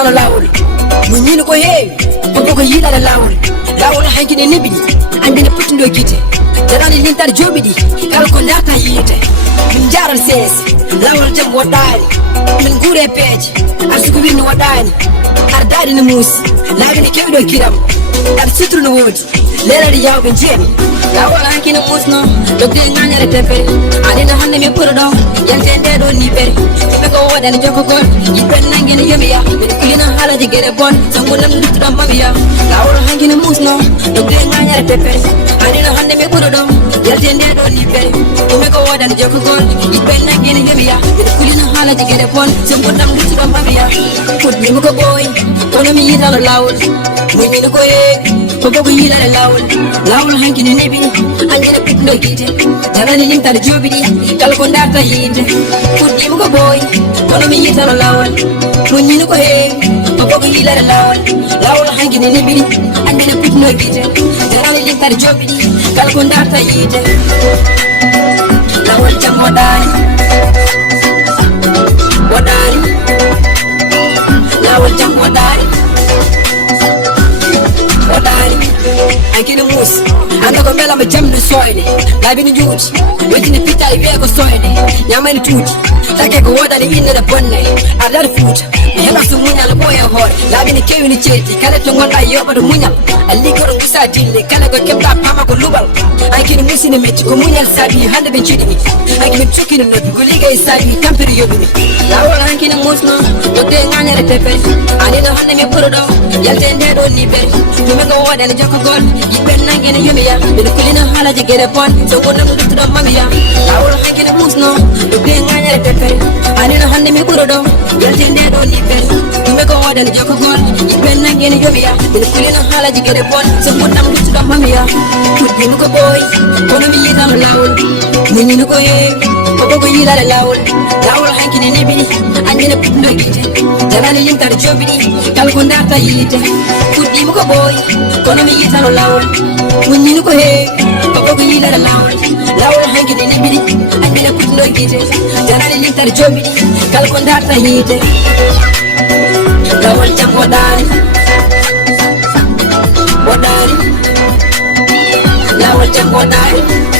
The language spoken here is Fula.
yiytaano laawol Muñiino ko heewi ko yilaade laawol laawol haŋki ne neɓiɗi Añɓe ne puttini gite Jaraani limtaade joɓɓiɗi kala ko ndaarta yiyte min njahrat seese laawol jam woɗɗaani min nguur e peeje arsuko wirni woɗɗaani ar daadi ne muusi laabi ne kewi ɗo kiram ar sutru no woodi leelade yawɓe jeemi laawol haŋki ne muusno dogde ŋañere tefere anina hannde min ɓuri ɗo yante ndeeɗo niɓere ɓe ko woɗani jokkogol yimɓe nanguene yomiya mbiɗa kulina haalaji gueɗe bon sangunam luttuɗon mamiya laawol haŋki ne muusno dogde ŋañere tefere anina hannde min ɓuri ɗo yante ndeeɗo niɓere ɓe ko woɗani jokkogol yimɓe nanguene yomiya mbiɗa kulina haalaji gueɗe bon sangunam luttuɗon mamiya fuɗɗiima ko ɓooyi kono mi yiytaano laawol Muñiino ko heewi ko yilaade laawol laawol haŋki ne neɓi Añɓe ne puttino gite Jaraani limtaade joɓɓiɗi kala ko ndaarta yiyte fuɗɗiima ko ɓooyi kono mi yiytaano laawol Muñiino ko heewi ko yilaade laawol laawol haŋki ne neɓiɗi Añɓe ne puttino gite Jaraani limtaade joɓɓiɗi kala ko ndaarta yiyte laawol jam woɗɗaani laawol jam woɗɗaani haŋki ne muusi anda ko mbelama jamde soyde laabi ne juuti weddine pitta e wiye ko soyde ñamani tuuti take ko wodani innede bonne ardade fuuta mi heɓa so muñal ɓooye hoore laabi ne kewi ne ceeɗi kala to gonɗa yoɓata muñal a liggoro gusa dille kala ko keɓɗa pama ko luɓal haŋki ne muusi ne metti ko muñal saabi hande ɓe jiɗimi haŋki min cukkino noppi ko liggey saabi tampere yoɓimi laawol haŋki ne muusno dogde ŋañere tefere anino hande min ɓuri ɗo yalte ndeɗo niɓere ɗume ko woɗani jokkogol yimɓe nanguene yomiya mbiɗa kulina haalaji gueɗe bon so gonɗam luttuɗon mamiya laawol haŋki ne muusno dogde ŋañere tefere anino hande min ɓuri ɗo yalte ndeɗo niɓere ɗume ko woɗani jokkogol yimɓe nanguene yomiya mbiɗa kulina haalaji gueɗe bon so gonɗam luttuɗon mamiya fuɗɗiima ko ɓooyi kono mi yiytaano laawol Muñiino ko heewi ko yilaade laawol laawol haŋki ne neɓiɗi Añɓe ne puttino gite Jaraani limtaade joɓɓiɗi kala ko ndaarta yiyte fuɗɗiima ko ɓooyi kono mi yiytaano laawol Muñiino ko heewi ko yilaade laawol laawol haŋki ne neɓiɗi Añɓe ne puttino gite Jaraani limtaade joɓɓiɗi kala ko ndaarta yiyte laawol jam woɗɗaani laawol jam woɗɗaani